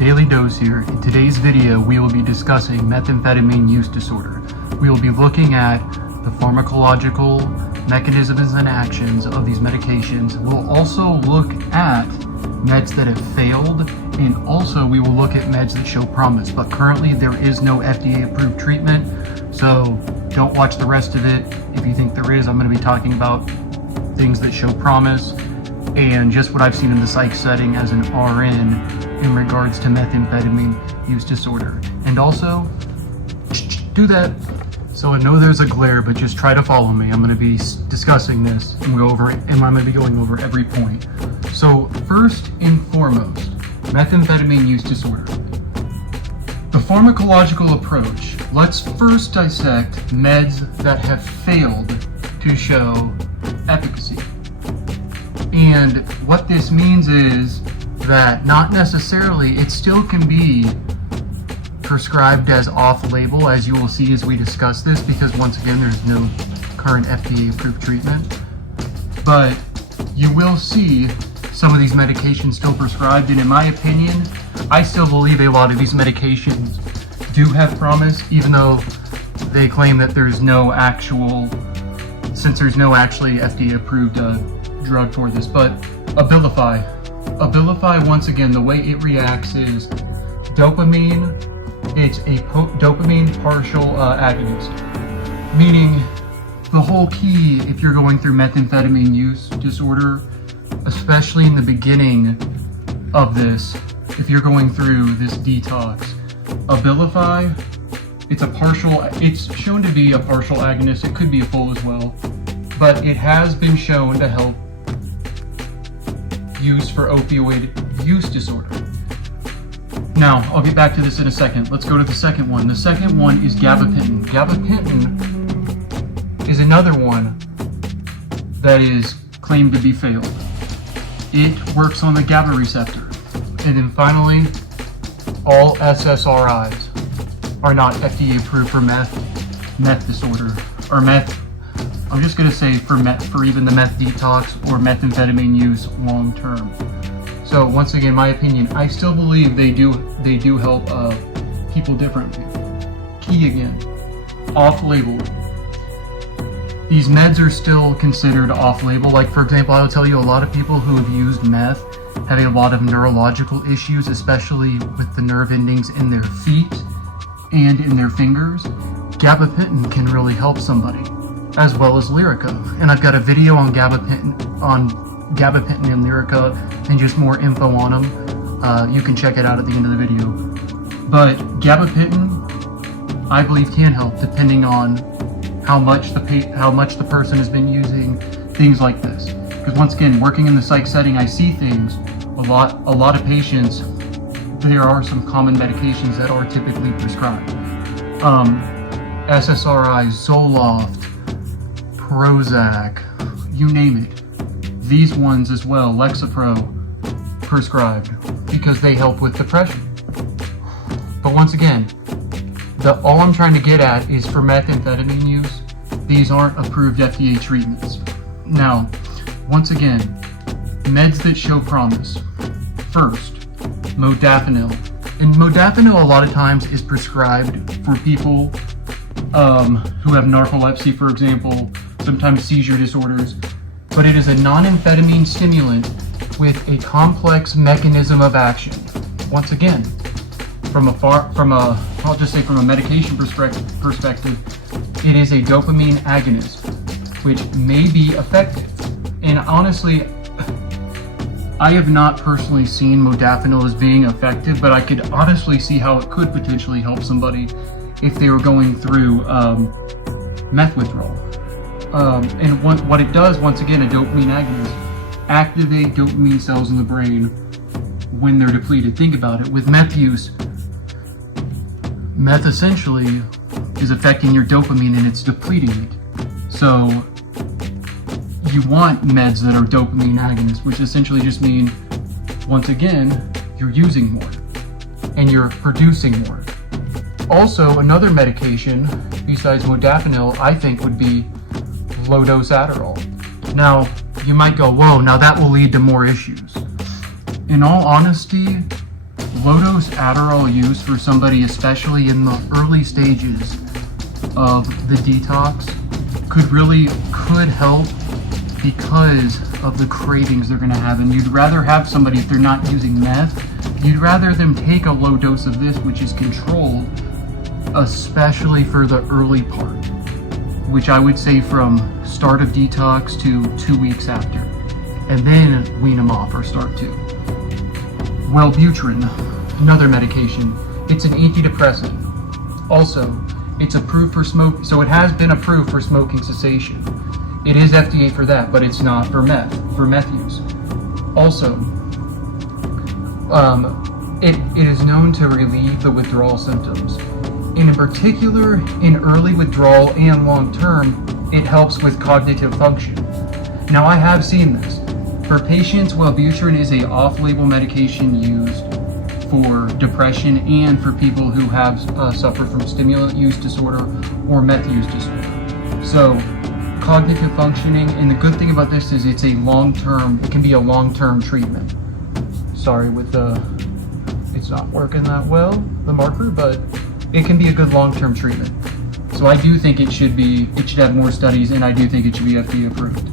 Daily Dose here. In today's video, we will be discussing methamphetamine use disorder. We will be looking at the pharmacological mechanisms and actions of these medications. We'll also look at meds that have failed, and also we will look at meds that show promise. But currently, there is no FDA-approved treatment, so don't watch the rest of it. If you think there is, I'm going to be talking about things that show promise and just what I've seen in the psych setting as an RN in regards to methamphetamine use disorder. And also, do that. So I know there's a glare, but just try to follow me. I'm going to be discussing this and go over it, and I'm going to be going over every point. So first and foremost, methamphetamine use disorder. The pharmacological approach. Let's first dissect meds that have failed to show efficacy. And what this means is that not necessarily, it still can be prescribed as off-label, as you will see as we discuss this, because once again, there's no current FDA-approved treatment. But you will see some of these medications still prescribed, and in my opinion, I still believe a lot of these medications do have promise, even though they claim that there's no actual, since there's no actually FDA-approved drug for this. But Abilify, once again, the way it reacts is dopamine. It's a dopamine partial agonist, meaning the whole key, if you're going through methamphetamine use disorder, especially in the beginning of this, if you're going through this detox, Abilify, it's shown to be a partial agonist. It could be a full as well, but it has been shown to help use for opioid use disorder. Now, I'll get back to this in a second. Let's go to the second one. The second one is gabapentin. Gabapentin is another one that is claimed to be failed. It works on the GABA receptor. And then finally, all SSRIs are not FDA approved for meth disorder, or meth. I'm just gonna say for even the meth detox or methamphetamine use long term. So once again, my opinion, I still believe they do help people differently. Key again, off-label. These meds are still considered off-label. Like for example, I will tell you a lot of people who have used meth have a lot of neurological issues, especially with the nerve endings in their feet and in their fingers. Gabapentin can really help somebody, as well as Lyrica. And I've got a video on gabapentin and Lyrica and just more info on them. You can check it out at the end of the video. But gabapentin, I believe, can help depending on how much the person has been using, things like this. Because once again, working in the psych setting, I see things, a lot of patients, there are some common medications that are typically prescribed. SSRIs, Zoloft, Prozac, you name it. These ones as well, Lexapro, prescribed because they help with depression. But once again, all I'm trying to get at is for methamphetamine use, these aren't approved FDA treatments. Now, once again, meds that show promise. First, modafinil. And modafinil a lot of times is prescribed for people who have narcolepsy, for example, sometimes seizure disorders, but it is a non-amphetamine stimulant with a complex mechanism of action. Once again, from a medication perspective, it is a dopamine agonist, which may be effective. And honestly, I have not personally seen modafinil as being effective, but I could honestly see how it could potentially help somebody if they were going through meth withdrawal. And what it does, once again, a dopamine agonist, activate dopamine cells in the brain when they're depleted. Think about it. With meth use, meth essentially is affecting your dopamine and it's depleting it. So you want meds that are dopamine agonists, which essentially just mean, once again, you're using more and you're producing more. Also, another medication besides modafinil, I think, would be low-dose Adderall. Now, you might go, whoa, now that will lead to more issues. In all honesty, low-dose Adderall use for somebody, especially in the early stages of the detox, could help because of the cravings they're going to have. And you'd rather have somebody, if they're not using meth, you'd rather them take a low dose of this, which is controlled, especially for the early part, which I would say from start of detox to 2 weeks after, and then wean them off or start to. Wellbutrin, another medication. It's an antidepressant. Also, it's approved for smoke, so it has been approved for smoking cessation. It is FDA for that, but it's not for meth use. Also, it is known to relieve the withdrawal symptoms. And in particular, in early withdrawal and long term, it helps with cognitive function. Now, I have seen this. For patients, Wellbutrin is an off-label medication used for depression and for people who have suffer from stimulant use disorder or meth use disorder. So, cognitive functioning, and the good thing about this is it can be a long-term treatment. Sorry with it's not working that well, the marker, but it can be a good long-term treatment. So I do think it should have more studies, and I do think it should be FDA approved.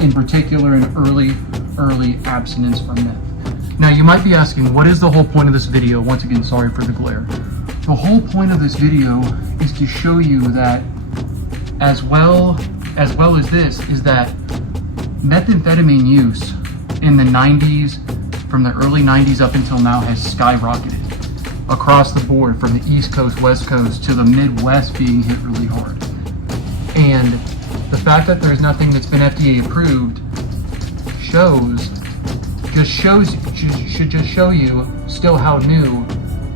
In particular, in early abstinence from meth. Now you might be asking, what is the whole point of this video? Once again, sorry for the glare. The whole point of this video is to show you that as well as this is that methamphetamine use in the 90s, from the early 90s up until now, has skyrocketed across the board, from the East Coast, West Coast, to the Midwest being hit really hard. And the fact that there's nothing that's been FDA approved should just show you still how new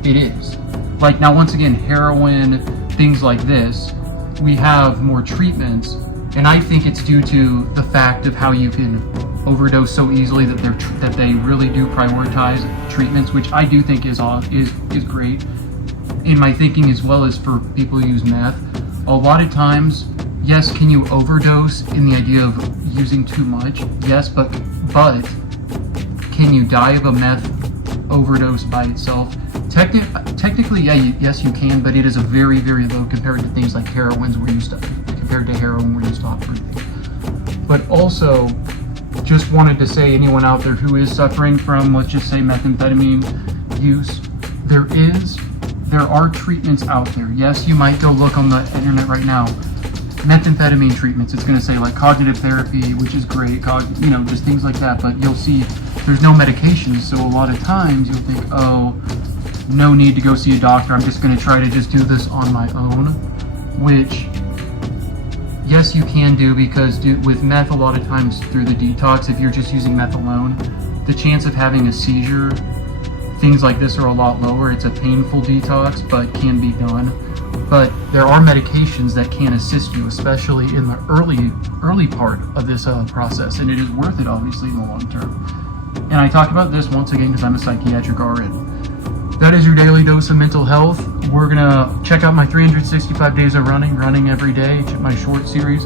it is. Like, now once again, heroin, things like this, we have more treatments, and I think it's due to the fact of how you can overdose so easily that they really do prioritize treatments, which I do think is great in my thinking, as well as for people who use meth. A lot of times, yes, can you overdose in the idea of using too much? Yes, but can you die of a meth overdose by itself? Technically, yeah, yes, you can, but it is a very, very low compared to things like heroin, where you stop breathing. But also, just wanted to say, anyone out there who is suffering from, let's just say, methamphetamine use, there are treatments out there. Yes, you might go look on the internet right now. Methamphetamine treatments, it's going to say like cognitive therapy, which is great, just things like that, but you'll see there's no medications, so a lot of times you'll think, oh, no need to go see a doctor, I'm just going to try to just do this on my own, which, yes, you can do, because with meth, a lot of times through the detox, if you're just using meth alone, the chance of having a seizure, things like this, are a lot lower. It's a painful detox, but can be done. But there are medications that can assist you, especially in the early part of this process, and it is worth it, obviously, in the long term. And I talk about this once again because I'm a psychiatric RN. That is your daily dose of mental health. We're gonna check out my 365 days of running every day, my short series.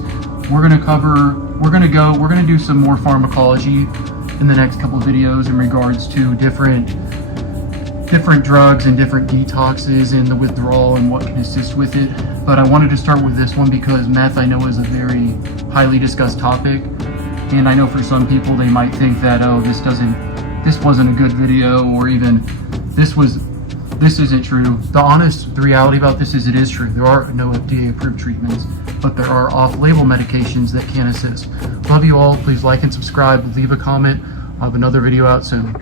We're gonna do some more pharmacology in the next couple of videos in regards to different drugs and different detoxes and the withdrawal and what can assist with it. But I wanted to start with this one because meth, I know, is a very highly discussed topic. And I know for some people they might think that, oh, this wasn't a good video, or even this isn't true. The reality about this is it is true. There are no FDA approved treatments, but there are off-label medications that can assist. Love you all. Please like and subscribe, leave a comment. I'll have another video out soon.